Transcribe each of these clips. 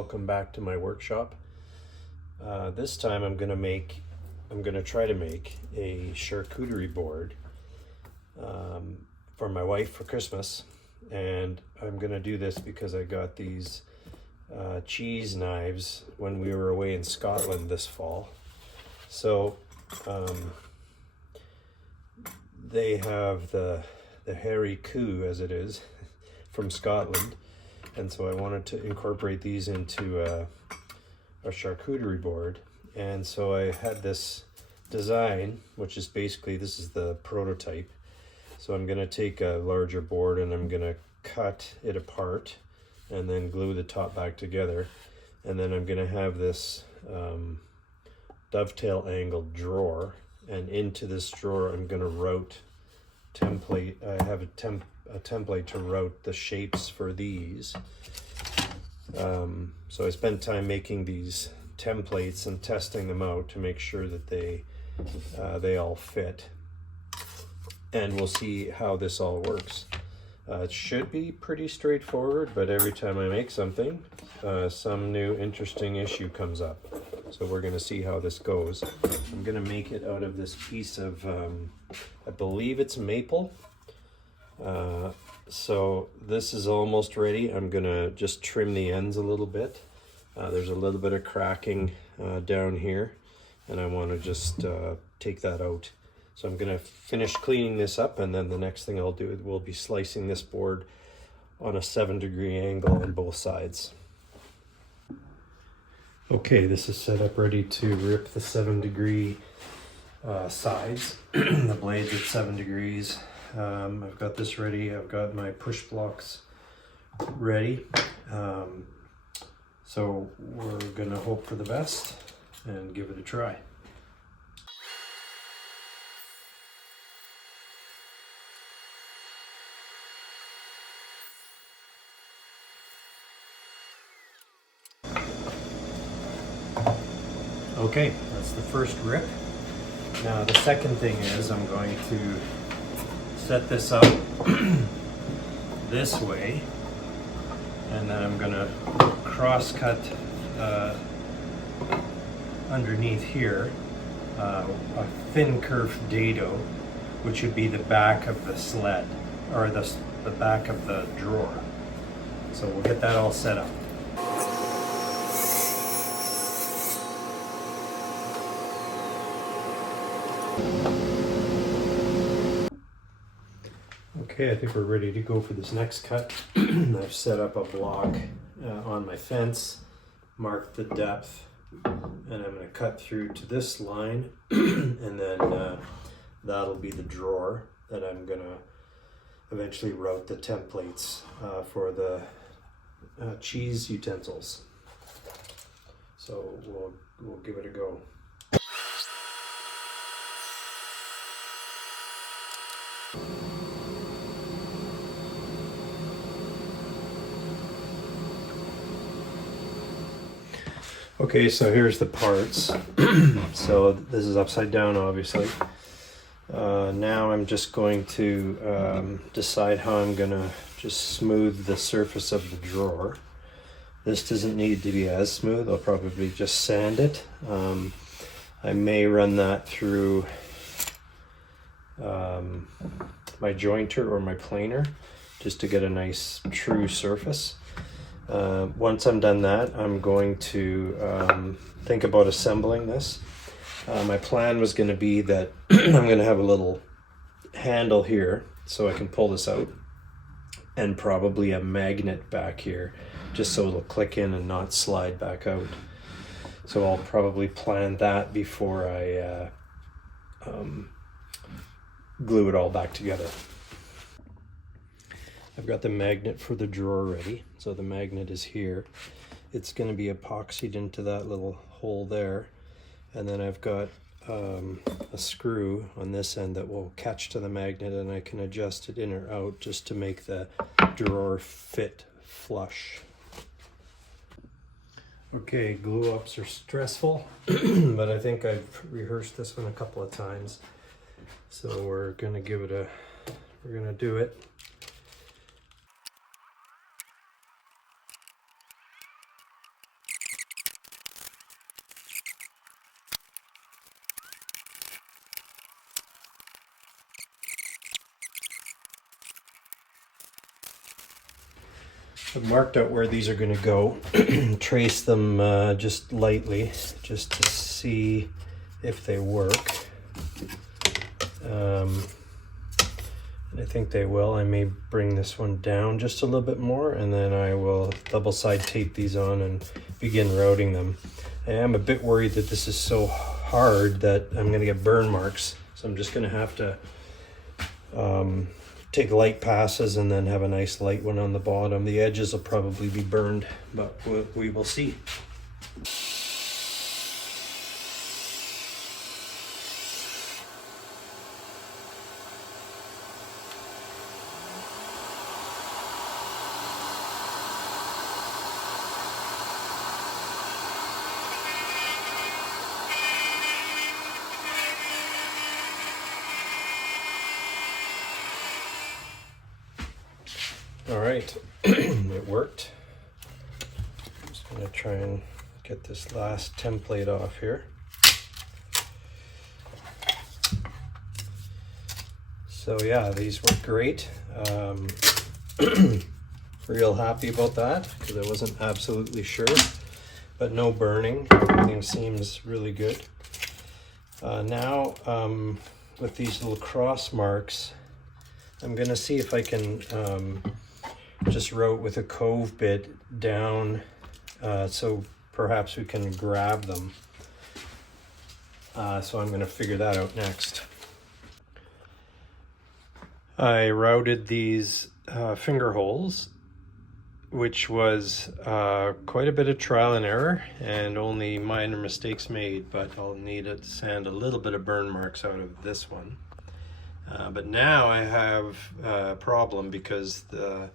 welcome back to my workshop. This time I'm gonna try to make a charcuterie board for my wife for Christmas, and I'm gonna do this because I got these cheese knives when we were away in Scotland this fall. So they have the hairy coo, as it is, from Scotland, and so I wanted to incorporate these into a charcuterie board. And so I had this design, which is basically, this is the prototype. So I'm going to take a larger board and I'm going to cut it apart and then glue the top back together, and then I'm going to have this dovetail angled drawer, and into this drawer I'm going to route template. I have a template to route the shapes for these. So I spent time making these templates and testing them out to make sure that they all fit, and we'll see how this all works. It should be pretty straightforward, but every time I make something, some new interesting issue comes up. So we're going to see how this goes. I'm going to make it out of this piece of, I believe it's maple. So this is almost ready. I'm going to just trim the ends a little bit. There's a little bit of cracking down here, and I want to just take that out. So I'm going to finish cleaning this up, and then the next thing I'll do will be slicing this board on a 7-degree angle on both sides. Okay, this is set up ready to rip the 7-degree sides. The blade's at 7 degrees. I've got this ready. I've got my push blocks ready. So we're gonna hope for the best and give it a try. Okay, that's the first rip. Now the second thing is I'm going to set this up this way, and then I'm going to cross cut underneath here a thin kerf Dado, which would be the back of the sled, or the back of the drawer. So we'll get that all set up. Okay, I think we're ready to go for this next cut. I've set up a block on my fence, marked the depth, and I'm going to cut through to this line, and then that'll be the drawer that I'm going to eventually route the templates for the cheese utensils. So we'll give it a go. Okay, so here's the parts. So this is upside down, obviously. Now I'm just going to decide how I'm gonna just smooth the surface of the drawer. This doesn't need to be as smooth. I'll probably just sand it. I may run that through my jointer or my planer just to get a nice true surface. Once I'm done that, I'm going to think about assembling this. My plan was going to be that I'm going to have a little handle here so I can pull this out, and probably a magnet back here just so it'll click in and not slide back out. So I'll probably plan that before I glue it all back together. I've got the magnet for the drawer ready. So the magnet is here. It's going to be epoxied into that little hole there. And then I've got a screw on this end that will catch to the magnet, and I can adjust it in or out just to make the drawer fit flush. Okay, glue ups are stressful, but I think I've rehearsed this one a couple of times. So we're going to do it. I've marked out where these are going to go. Trace them just lightly, just to see if they work. I think they will. I may bring this one down just a little bit more, and then I will double side tape these on and begin routing them. I am a bit worried that this is so hard that I'm going to get burn marks, so I'm just going to have to take light passes and then have a nice light one on the bottom. The edges will probably be burned, but we will see. All right, it worked. I'm just gonna try and get this last template off here. So yeah, these work great. Real happy about that because I wasn't absolutely sure, but no burning. Everything seems really good. Now with these little cross marks, I'm gonna see if I can just route with a cove bit down so perhaps we can grab them. So I'm going to figure that out next. I routed these finger holes, which was quite a bit of trial and error and only minor mistakes made, but I'll need to sand a little bit of burn marks out of this one. But now I have a problem because the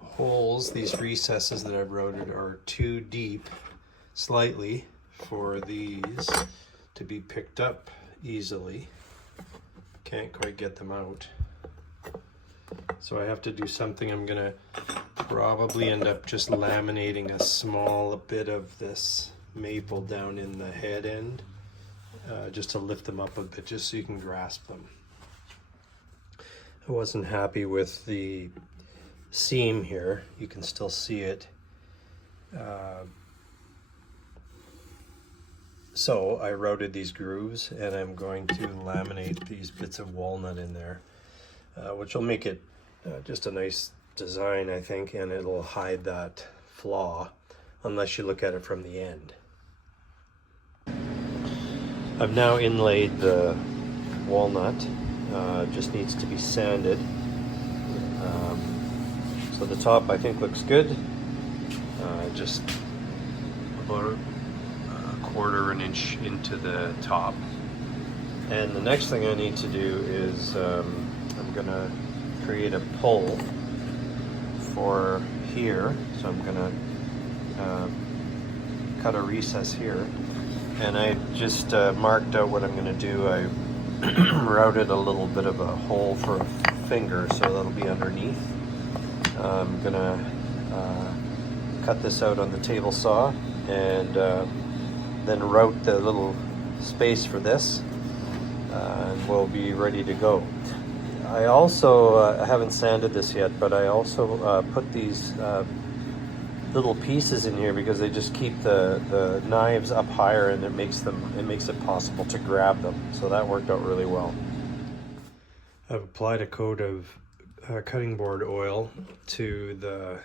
holes, these recesses that I've routed, are too deep slightly for these to be picked up easily. Can't quite get them out. So I have to do something. I'm gonna probably end up just laminating a small bit of this maple down in the head end, just to lift them up a bit, just so you can grasp them. I wasn't happy with the seam here. You can still see it. So I routed these grooves and I'm going to laminate these bits of walnut in there, which will make it just a nice design, I think, and it'll hide that flaw unless you look at it from the end. I've now inlaid the walnut. Just needs to be sanded. So the top I think looks good. Just about a quarter of an inch into the top. And the next thing I need to do is I'm gonna create a pull for here. So I'm gonna cut a recess here. And I just marked out what I'm gonna do. I routed a little bit of a hole for a finger, so that'll be underneath. I'm gonna cut this out on the table saw and then route the little space for this, and we'll be ready to go. I also I haven't sanded this yet, but I also put these little pieces in here because they just keep the knives up higher, and it makes it possible to grab them. So that worked out really well. I've applied a coat of cutting board oil to the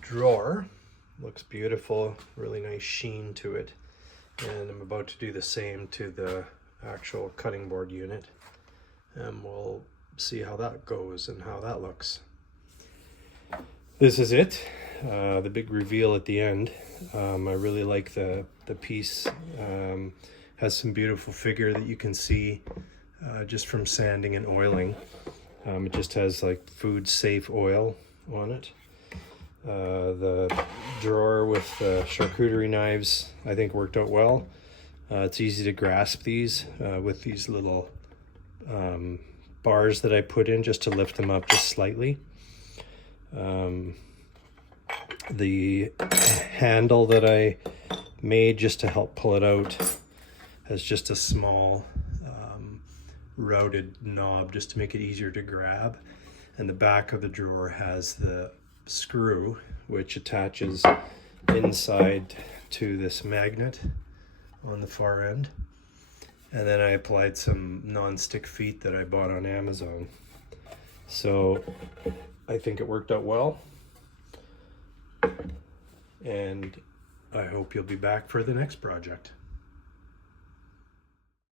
drawer. Looks beautiful, really nice sheen to it. And I'm about to do the same to the actual cutting board unit. And we'll see how that goes and how that looks. This is it, the big reveal at the end. I really like the piece. Has some beautiful figure that you can see just from sanding and oiling. It just has like food safe oil on it. The drawer with the charcuterie knives I think worked out well. It's easy to grasp these with these little bars that I put in just to lift them up just slightly. The handle that I made just to help pull it out has just a small routed knob just to make it easier to grab. And the back of the drawer has the screw which attaches inside to this magnet on the far end. And then I applied some non-stick feet that I bought on Amazon. So I think it worked out well. And I hope you'll be back for the next project.